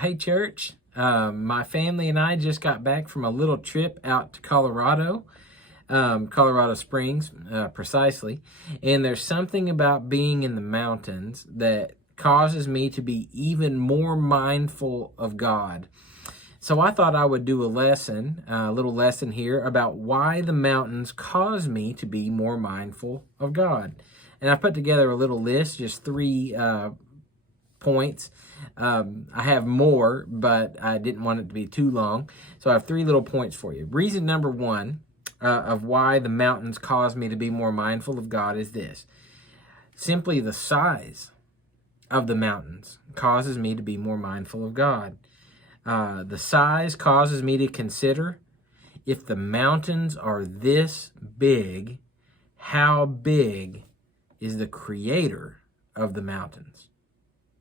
Hey, church. My family and I just got back from a little trip out to Colorado, Colorado Springs, precisely. And there's something about being in the mountains that causes me to be even more mindful of God. So I thought I would do a little lesson here about why the mountains cause me to be more mindful of God. And I put together a little list, just three points. I have more, but I didn't want it to be too long. So I have three little points for you. Reason number one of why the mountains cause me to be more mindful of God is this. Simply the size of the mountains causes me to be more mindful of God. The size causes me to consider, if the mountains are this big, how big is the creator of the mountains?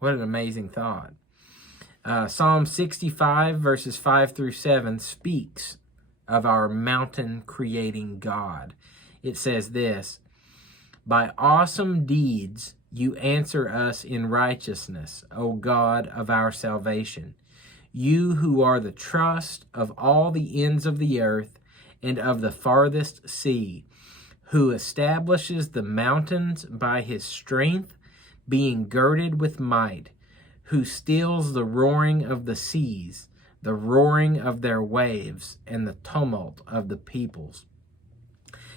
What an amazing thought. Psalm 65 verses 5 through 7 speaks of our mountain creating God. It says this: "By awesome deeds you answer us in righteousness, O God of our salvation. You who are the trust of all the ends of the earth and of the farthest sea, who establishes the mountains by his strength, being girded with might, who stills the roaring of the seas, the roaring of their waves, and the tumult of the peoples."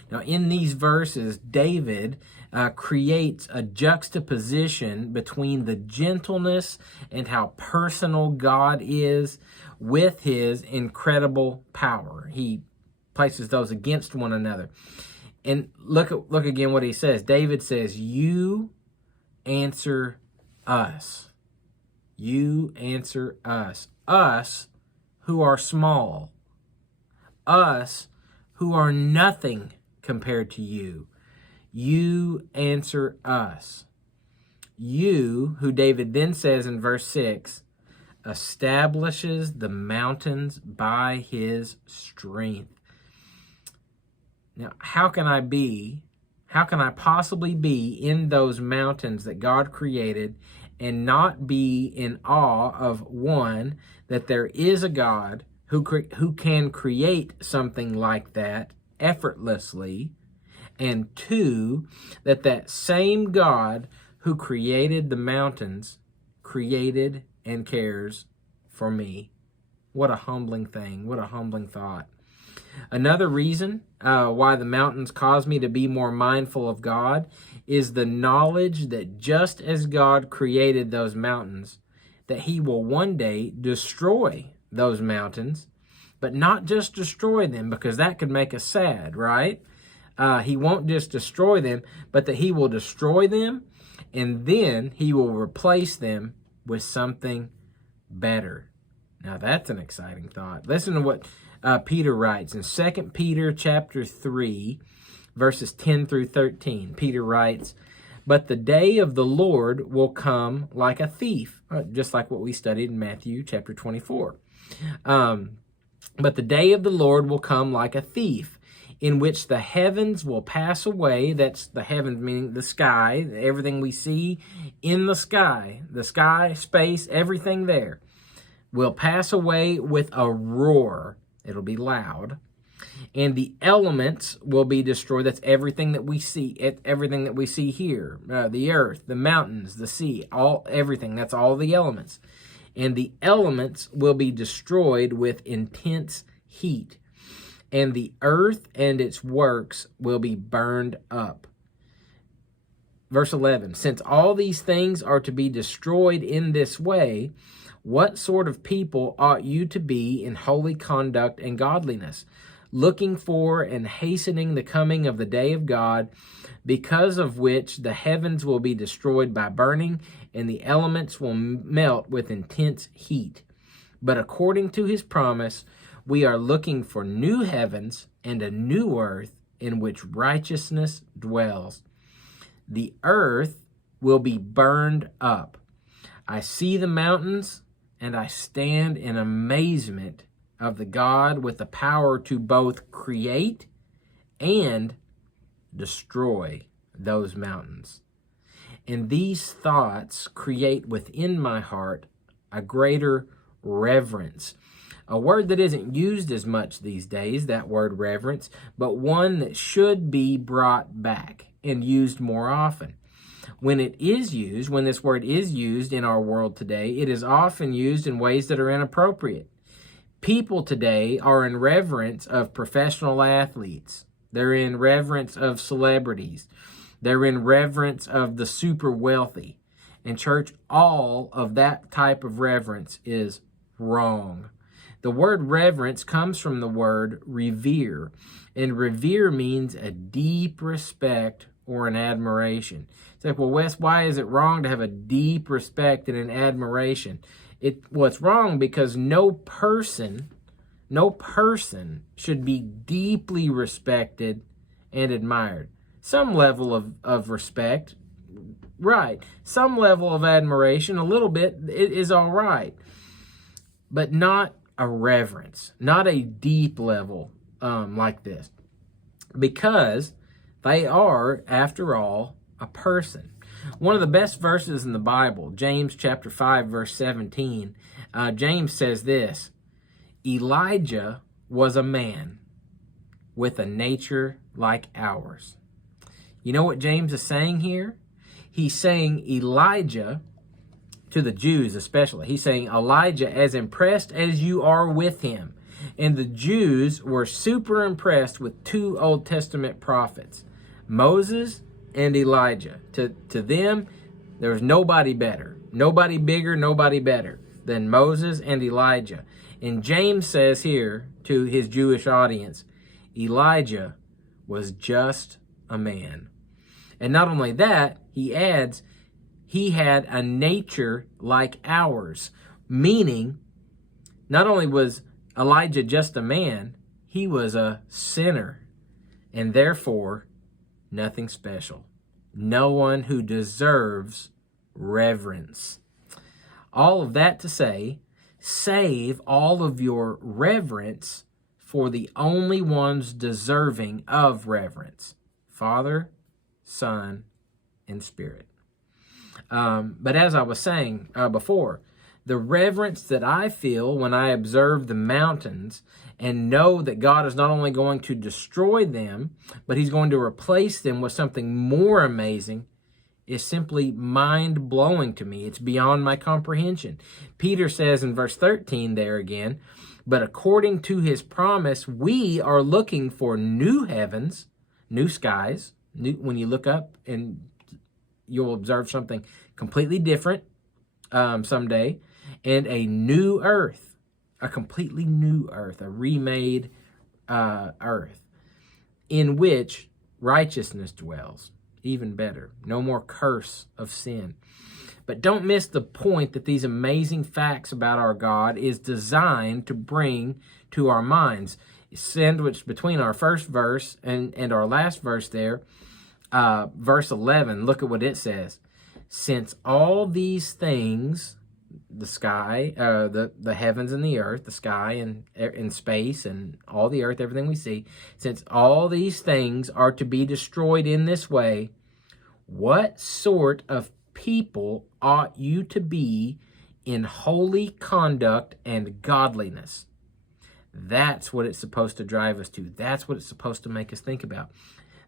Now, in these verses, David creates a juxtaposition between the gentleness and how personal God is with his incredible power. He places those against one another. And look again what he says. David says, "You answer us. You answer us. Us who are small. Us who are nothing compared to you. You answer us." You, who David then says in verse 6, establishes the mountains by his strength. Now, how can I possibly be in those mountains that God created and not be in awe of, one, that there is a God who can create something like that effortlessly, and two, that same God who created the mountains created and cares for me? What a humbling thing. What a humbling thought. Another reason why the mountains cause me to be more mindful of God is the knowledge that just as God created those mountains, that he will one day destroy those mountains, but not just destroy them, because that could make us sad, right? He won't just destroy them, but that he will destroy them, and then he will replace them with something better. Now that's an exciting thought. Listen to what Peter writes in 2 Peter chapter 3, verses 10 through 13. Peter writes, "But the day of the Lord will come like a thief," just like what we studied in Matthew chapter 24. "But the day of the Lord will come like a thief, in which the heavens will pass away." That's the heavens, meaning the sky, everything we see in the sky, space, everything there will pass away with a roar. It'll be loud. "And the elements will be destroyed." That's everything that we see, everything that we see here, the earth, the mountains, the sea, everything. That's all the elements. "And the elements will be destroyed with intense heat, and the earth and its works will be burned up." Verse 11, "Since all these things are to be destroyed in this way, what sort of people ought you to be in holy conduct and godliness, looking for and hastening the coming of the day of God, because of which the heavens will be destroyed by burning, and the elements will melt with intense heat. But according to his promise, we are looking for new heavens and a new earth in which righteousness dwells. The earth will be burned up. I see the mountains, and I stand in amazement of the God with the power to both create and destroy those mountains. And these thoughts create within my heart a greater reverence. A word that isn't used as much these days, that word reverence, but one that should be brought back and used more often. When it is used, when this word is used in our world today, it is often used in ways that are inappropriate. People today are in reverence of professional athletes. They're in reverence of celebrities. They're in reverence of the super wealthy. And church, all of that type of reverence is wrong. The word reverence comes from the word revere, and revere means a deep respect or an admiration. It's like, well, Wes, why is it wrong to have a deep respect and an admiration? It's wrong because no person should be deeply respected and admired. Some level of respect, right. Some level of admiration, a little bit, it is all right. But not a reverence, not a deep level like this. Because they are, after all, a person. One of the best verses in the Bible, James chapter 5, verse 17, James says this: Elijah was a man with a nature like ours. You know what James is saying here? He's saying Elijah, to the Jews especially, he's saying Elijah, as impressed as you are with him. And the Jews were super impressed with two Old Testament prophets, Moses and Elijah. To them, there was nobody better, nobody bigger, nobody better than Moses and Elijah. And James says here to his Jewish audience, Elijah was just a man. And not only that, he adds, he had a nature like ours, meaning not only was Elijah just a man, he was a sinner, and therefore nothing special. No one who deserves reverence. All of that to say, save all of your reverence for the only ones deserving of reverence: Father, Son, and Spirit. But as I was saying before, the reverence that I feel when I observe the mountains and know that God is not only going to destroy them, but he's going to replace them with something more amazing, is simply mind-blowing to me. It's beyond my comprehension. Peter says in verse 13 there again, but according to his promise, we are looking for new heavens, new skies. When you look up, and you'll observe something completely different someday, and a new earth, a completely new earth, a remade earth, in which righteousness dwells. Even better, no more curse of sin. But don't miss the point that these amazing facts about our God is designed to bring to our minds. Sandwiched between our first verse and our last verse there, verse 11, look at what it says. Since all these things, the sky, the heavens and the earth, the sky and space and all the earth, everything we see, since all these things are to be destroyed in this way, what sort of people ought you to be in holy conduct and godliness? That's what it's supposed to drive us to. That's what it's supposed to make us think about.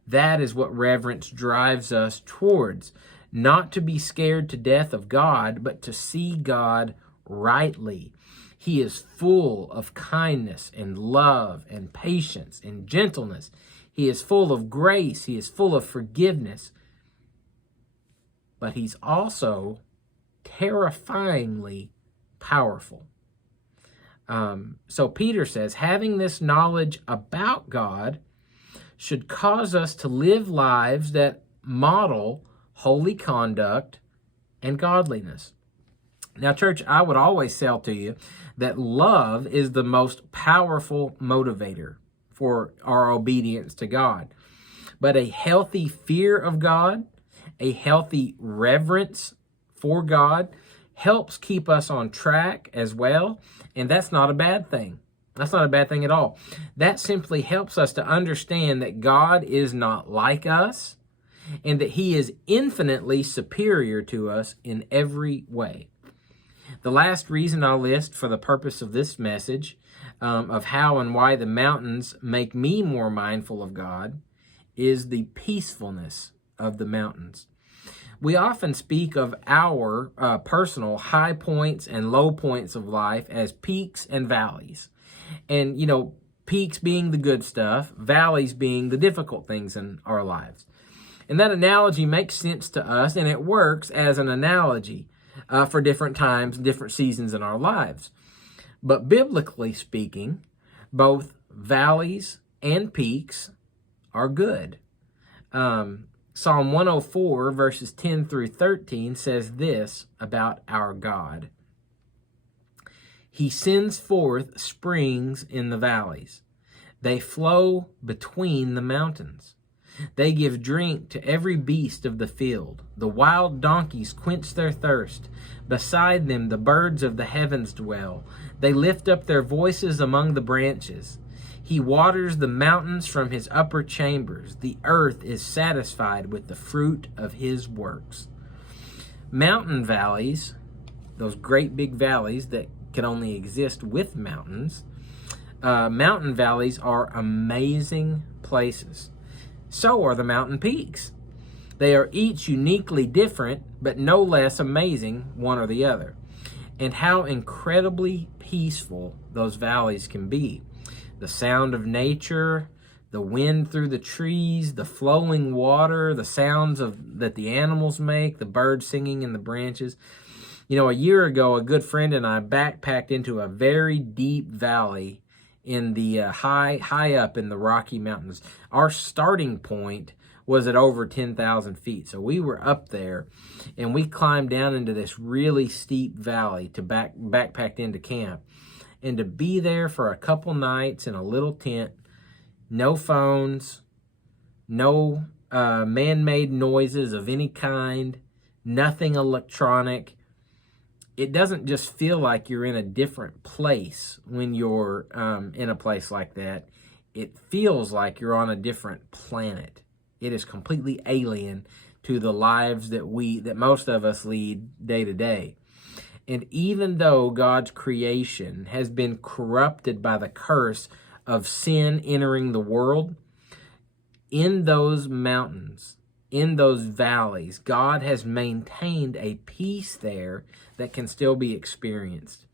That is what reverence drives us towards. Not to be scared to death of God, but to see God rightly. He is full of kindness and love and patience and gentleness. He is full of grace. He is full of forgiveness. But he's also terrifyingly powerful. So Peter says, having this knowledge about God should cause us to live lives that model holy conduct and godliness. Now, church, I would always say to you that love is the most powerful motivator for our obedience to God. But a healthy fear of God, a healthy reverence for God, helps keep us on track as well. And that's not a bad thing. That's not a bad thing at all. That simply helps us to understand that God is not like us and that he is infinitely superior to us in every way. The last reason I'll list for the purpose of this message of how and why the mountains make me more mindful of God is the peacefulness of the mountains. We often speak of our personal high points and low points of life as peaks and valleys. And, peaks being the good stuff, valleys being the difficult things in our lives. And that analogy makes sense to us, and it works as an analogy for different times, different seasons in our lives. But biblically speaking, both valleys and peaks are good. Psalm 104, verses 10 through 13 says this about our God. He sends forth springs in the valleys. They flow between the mountains. They give drink to every beast of the field. The wild donkeys quench their thirst. Beside them the birds of the heavens dwell. They lift up their voices among the branches. He waters the mountains from his upper chambers. The earth is satisfied with the fruit of his works. Mountain valleys, those great big valleys that can only exist with mountains, mountain valleys are amazing places. So are the mountain peaks. They are each uniquely different, but no less amazing one or the other. And how incredibly peaceful those valleys can be. The sound of nature, the wind through the trees, the flowing water, the sounds that the animals make, the birds singing in the branches. A year ago, a good friend and I backpacked into a very deep valley in the high up in the Rocky Mountains. Our starting point was at over 10,000 feet. So we were up there, and we climbed down into this really steep valley to backpack into camp. And to be there for a couple nights in a little tent, no phones, no man-made noises of any kind, nothing electronic. It doesn't just feel like you're in a different place when you're in a place like that. It feels like you're on a different planet. It is completely alien to the lives that most of us lead day to day. And even though God's creation has been corrupted by the curse of sin entering the world, in those mountains, in those valleys, God has maintained a peace there that can still be experienced.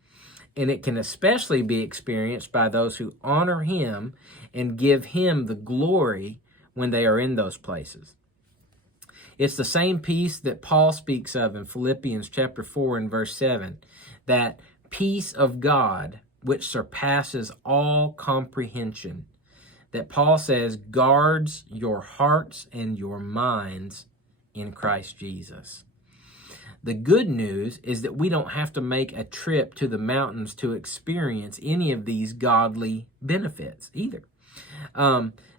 And it can especially be experienced by those who honor him and give him the glory when they are in those places. It's the same peace that Paul speaks of in Philippians chapter 4 and verse 7, that peace of God which surpasses all comprehension, that Paul says guards your hearts and your minds in Christ Jesus. The good news is that we don't have to make a trip to the mountains to experience any of these godly benefits either.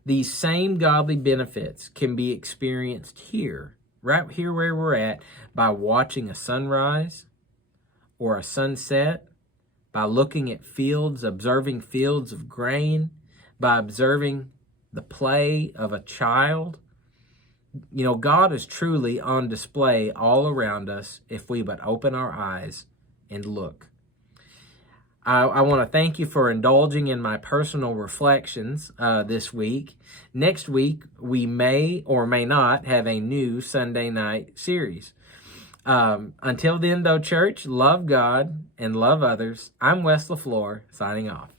These same godly benefits can be experienced here, right here where we're at, by watching a sunrise or a sunset, by looking at fields, observing fields of grain, by observing the play of a child. God is truly on display all around us if we but open our eyes and look. I want to thank you for indulging in my personal reflections this week. Next week, we may or may not have a new Sunday night series. Until then, though, church, love God and love others. I'm Wes LaFleur, signing off.